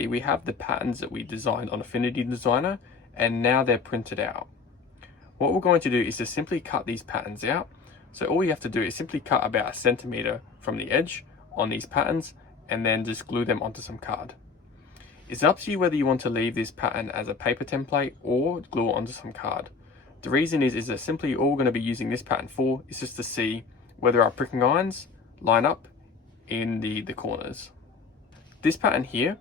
Here we have the patterns that we designed on Affinity Designer, and now they're printed out. What we're going to do is to simply cut these patterns out. So all you have to do is simply cut about 1 centimeter from the edge on these patterns and then just glue them onto some card. It's up to you whether you want to leave this pattern as a paper template or glue it onto some card. The reason is that simply all we're going to be using this pattern for is just to see whether our pricking irons line up in the corners. This pattern here,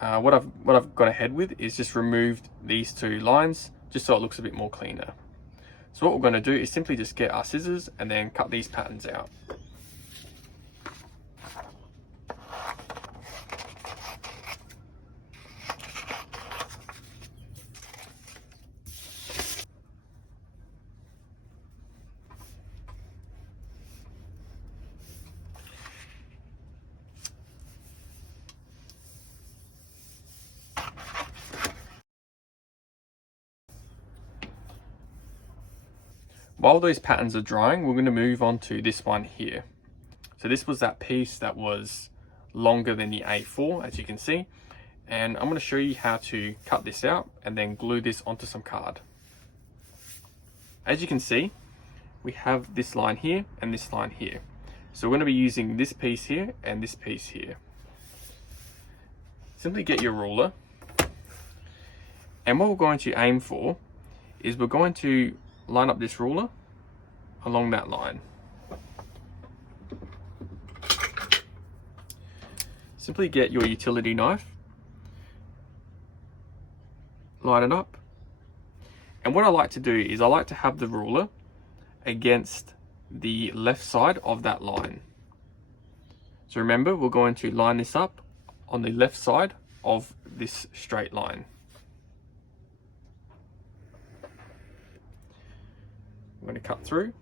what I've gone ahead with is just removed these 2 lines just so it looks a bit more cleaner. So what we're going to do is simply just get our scissors and then cut these patterns out. While those patterns are drying, we're going to move on to this one here. So this was that piece that was longer than the A4, as you can see. And I'm going to show you how to cut this out and then glue this onto some card. As you can see, we have this line here and this line here. So we're going to be using this piece here and this piece here. Simply get your ruler. And what we're going to aim for is we're going to line up this ruler along that line. Simply get your utility knife, line it up, and what I like to do is I like to have the ruler against the left side of that line. So remember, we're going to line this up on the left side of this straight line. I'm going to cut through.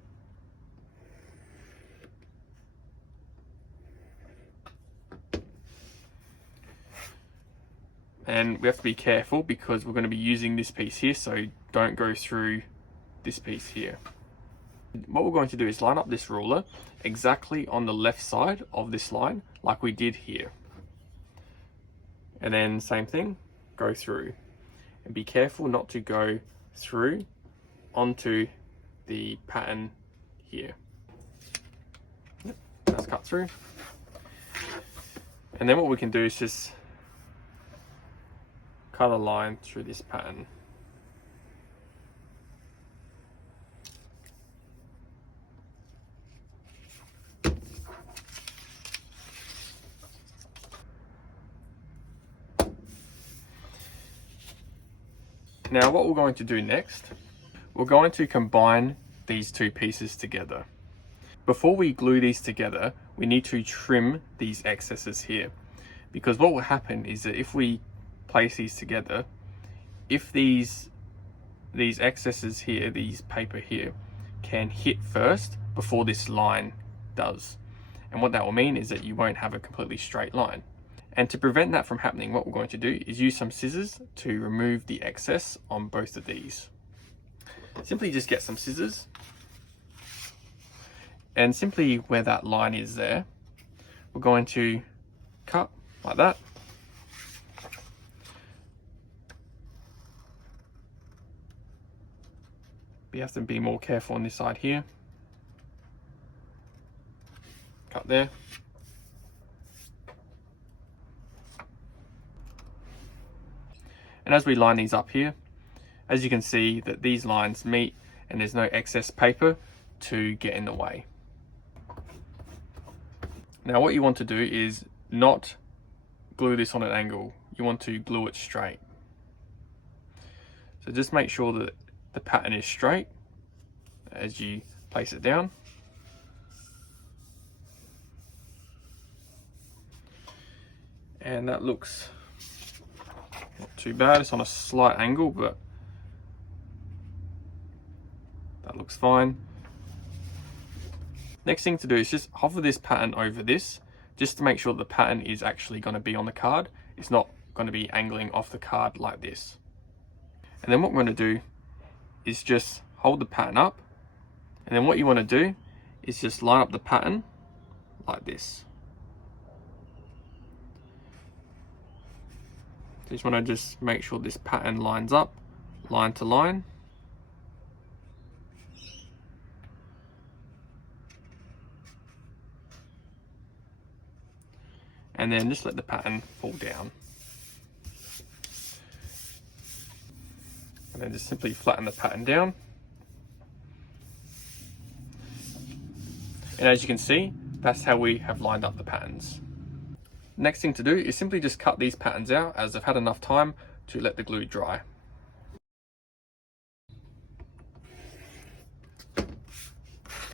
And we have to be careful because we're going to be using this piece here, so don't go through this piece here. What we're going to do is line up this ruler exactly on the left side of this line, like we did here. And then same thing, go through. And be careful not to go through onto the pattern here. Yep, that's cut through. And then what we can do is just cut a line through this pattern. Now what we're going to do next, we're going to combine these 2 pieces together. Before we glue these together, we need to trim these excesses here, because what will happen is that if we place these together, if these excesses here, these paper here, can hit first before this line does. And what that will mean is that you won't have a completely straight line. And to prevent that from happening, what we're going to do is use some scissors to remove the excess on both of these. Simply just get some scissors, and simply where that line is there, we're going to cut like that. We have to be more careful on this side here. Cut there. And as we line these up here, as you can see that these lines meet and there's no excess paper to get in the way. Now what you want to do is not glue this on an angle. You want to glue it straight. So just make sure that the pattern is straight as you place it down. And that looks not too bad. It's on a slight angle, but that looks fine. Next thing to do is just hover this pattern over this, just to make sure the pattern is actually going to be on the card. It's not going to be angling off the card like this. And then what we're going to do is just hold the pattern up, and then what you want to do is just line up the pattern like this. So you just want to make sure this pattern lines up, line to line. And then just let the pattern fall down. And then just simply flatten the pattern down. And as you can see, that's how we have lined up the patterns. Next thing to do is simply just cut these patterns out, as I've had enough time to let the glue dry.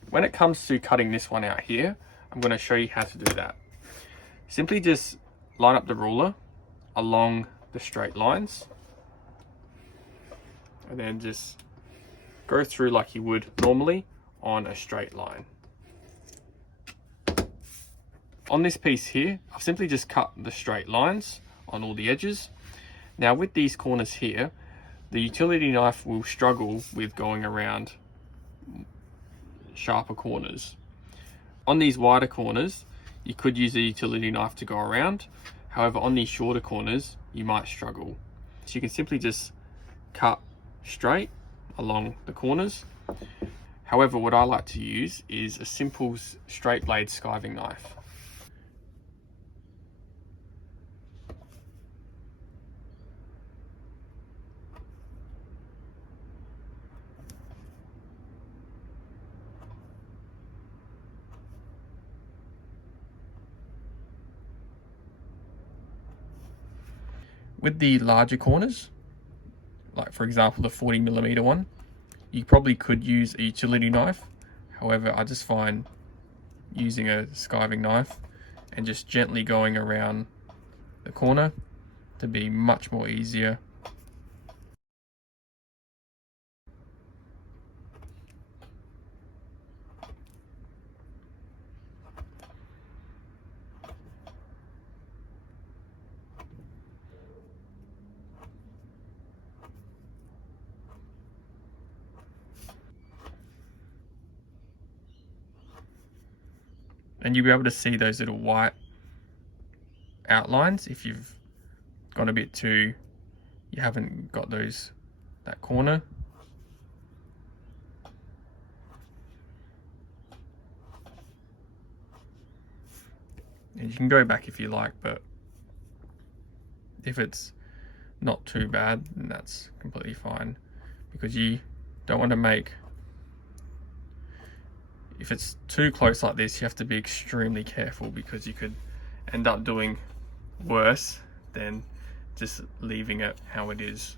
When it comes to cutting this one out here, I'm going to show you how to do that. Simply just line up the ruler along the straight lines, and then just go through like you would normally on a straight line. On this piece here, I've simply just cut the straight lines on all the edges. Now with these corners here, the utility knife will struggle with going around sharper corners. On these wider corners, you could use a utility knife to go around. However, on these shorter corners, you might struggle. So you can simply just cut straight along the corners. However, what I like to use is a simple straight blade skiving knife. With the larger corners, like for example the 40mm one, you probably could use a utility knife. However, I just find using a skiving knife and just gently going around the corner to be much more easier. And you'll be able to see those little white outlines if you've gone a bit too, you haven't got that corner. And you can go back if you like, but if it's not too bad, then that's completely fine, because you don't want to make, if it's too close like this, you have to be extremely careful, because you could end up doing worse than just leaving it how it is.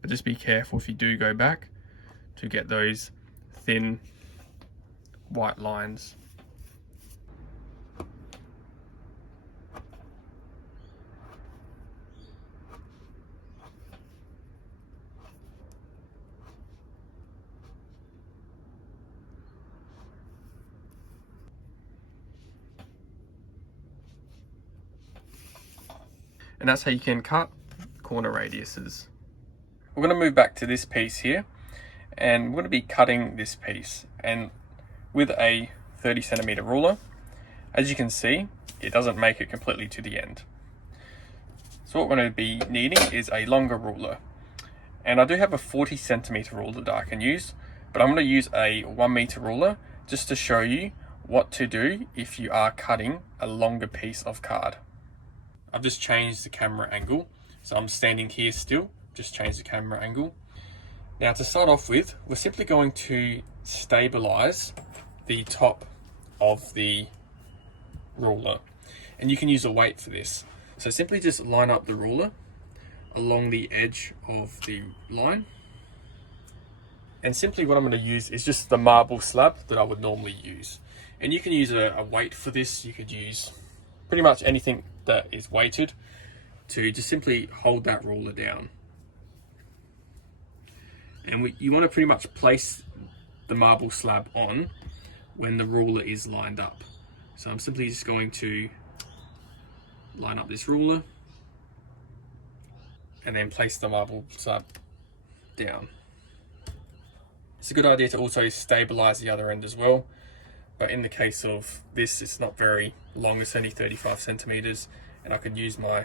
But just be careful if you do go back to get those thin white lines. And that's how you can cut corner radiuses. We're going to move back to this piece here, and we're going to be cutting this piece, and with a 30cm ruler. As you can see, it doesn't make it completely to the end. So what we're going to be needing is a longer ruler, and I do have a 40cm ruler that I can use, but I'm going to use a 1m ruler just to show you what to do if you are cutting a longer piece of card. I've just changed the camera angle, so I'm standing here still, just change the camera angle. Now to start off with, we're simply going to stabilize the top of the ruler, and you can use a weight for this. So simply just line up the ruler along the edge of the line, and simply what I'm going to use is just the marble slab that I would normally use. And you can use a weight for this. You could use pretty much anything that is weighted to just simply hold that ruler down. And you want to pretty much place the marble slab on when the ruler is lined up. So I'm simply just going to line up this ruler and then place the marble slab down. It's a good idea to also stabilize the other end as well. But in the case of this, it's not very long, it's only 35 centimeters, and I can use my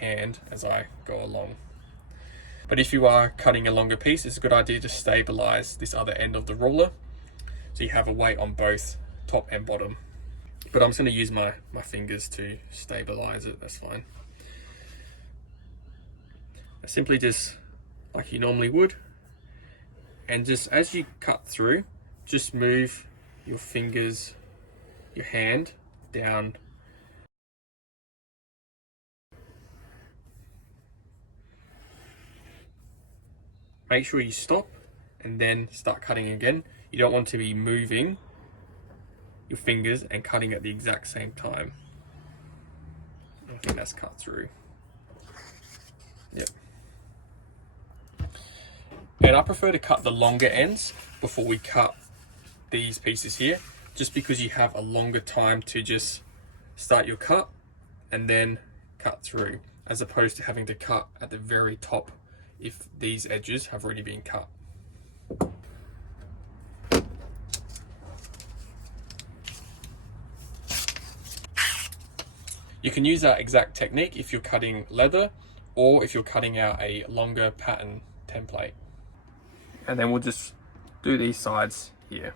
hand as I go along. But if you are cutting a longer piece, it's a good idea to stabilize this other end of the ruler, so you have a weight on both top and bottom. But I'm just going to use my fingers to stabilize it, that's fine. Simply just like you normally would, and just as you cut through, just move your fingers, your hand down. Make sure you stop and then start cutting again. You don't want to be moving your fingers and cutting at the exact same time. I think that's cut through. Yep. And I prefer to cut the longer ends before we cut these pieces here, just because you have a longer time to just start your cut and then cut through, as opposed to having to cut at the very top if these edges have already been cut. You can use that exact technique if you're cutting leather or if you're cutting out a longer pattern template. And then we'll just do these sides here.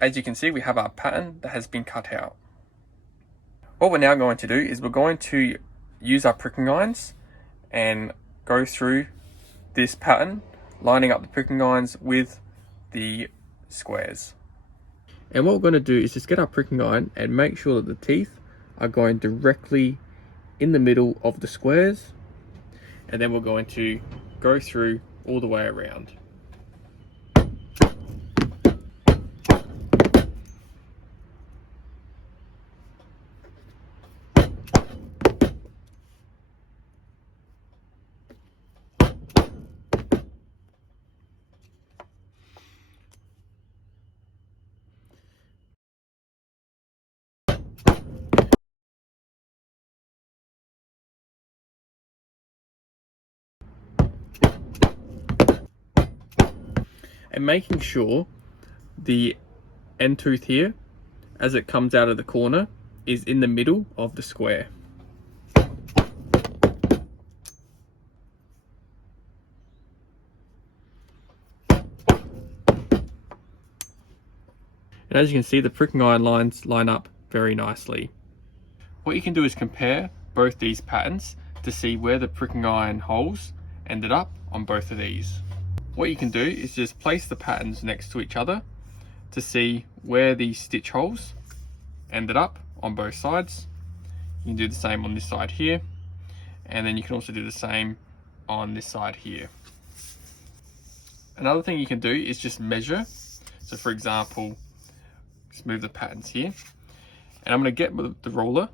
As you can see, we have our pattern that has been cut out. What we're now going to do is we're going to use our pricking irons and go through this pattern, lining up the pricking irons with the squares. And what we're going to do is just get our pricking iron and make sure that the teeth are going directly in the middle of the squares, and then we're going to go through all the way around. And making sure the end tooth here, as it comes out of the corner, is in the middle of the square. And as you can see, the pricking iron lines line up very nicely. What you can do is compare both these patterns to see where the pricking iron holes ended up on both of these. What you can do is just place the patterns next to each other to see where these stitch holes ended up on both sides. You can do the same on this side here, and then you can also do the same on this side here. Another thing you can do is just measure. So for example, just move the patterns here, and I'm going to get the ruler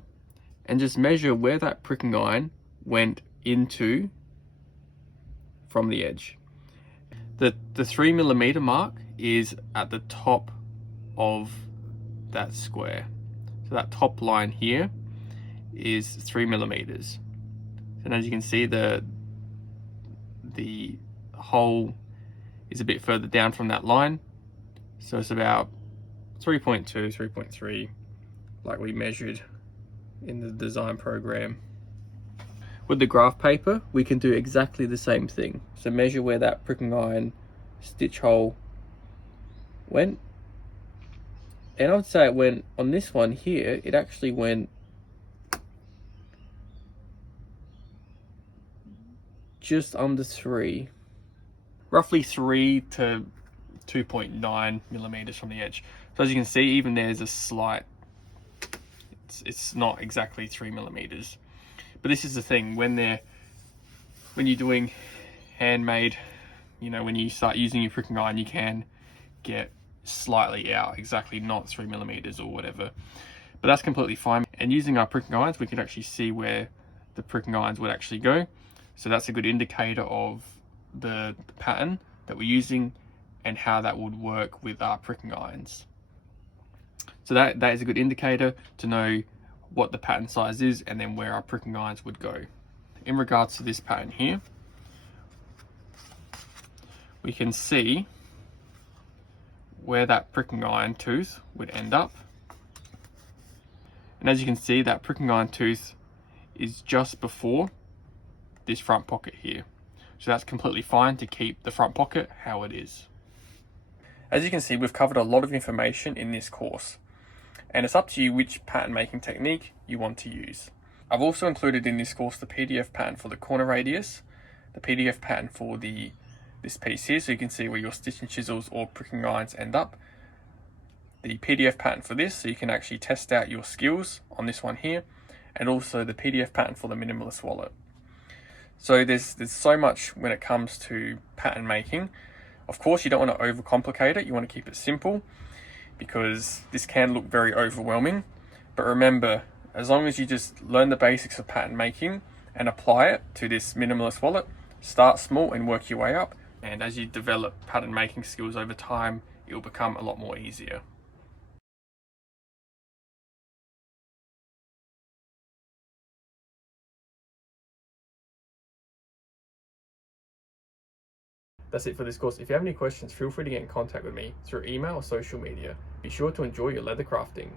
and just measure where that pricking iron went into from the edge. The 3mm mark is at the top of that square. So that top line here is 3mm. And as you can see, the hole is a bit further down from that line. So it's about 3.2, 3.3, like we measured in the design program. With the graph paper, we can do exactly the same thing. So measure where that pricking iron stitch hole went. And I would say it went, on this one here, it actually went just under 3. Roughly 3 to 2.9mm from the edge. So as you can see, even there's a slight, it's not exactly 3mm. But this is the thing, when you're doing handmade, you know, when you start using your pricking iron, you can get slightly out, exactly not 3mm or whatever. But that's completely fine. And using our pricking irons, we can actually see where the pricking irons would actually go. So that's a good indicator of the pattern that we're using and how that would work with our pricking irons. So that is a good indicator to know what the pattern size is and then where our pricking irons would go. in regards to this pattern here, we can see where that pricking iron tooth would end up. And as you can see, that pricking iron tooth is just before this front pocket here. So that's completely fine to keep the front pocket how it is. As you can see, we've covered a lot of information in this course, and it's up to you which pattern making technique you want to use. I've also included in this course the PDF pattern for the corner radius, the PDF pattern for this piece here, so you can see where your stitching chisels or pricking irons end up. The PDF pattern for this, so you can actually test out your skills on this one here, and also the PDF pattern for the minimalist wallet. So there's so much when it comes to pattern making. Of course, you don't want to overcomplicate it. You want to keep it simple because this can look very overwhelming. But remember, as long as you just learn the basics of pattern making and apply it to this minimalist wallet, start small and work your way up. And as you develop pattern making skills over time, it will become a lot more easier. That's it for this course. If you have any questions, feel free to get in contact with me through email or social media. Be sure to enjoy your leather crafting.